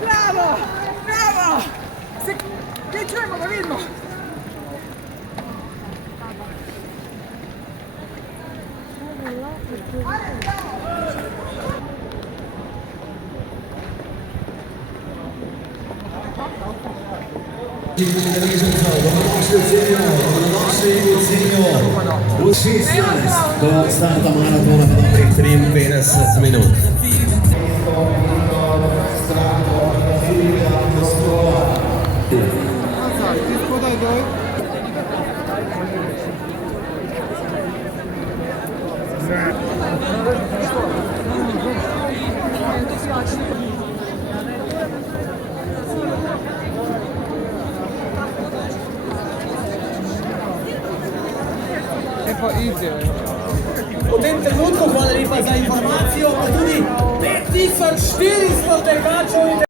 Bravo! Bravo! Che čujemo, da vidimo! U 16 do starta maratona pa dobrih 53 minut. V tem trenutku, hvala lepa za informacijo, pa tudi 5400 tekačev.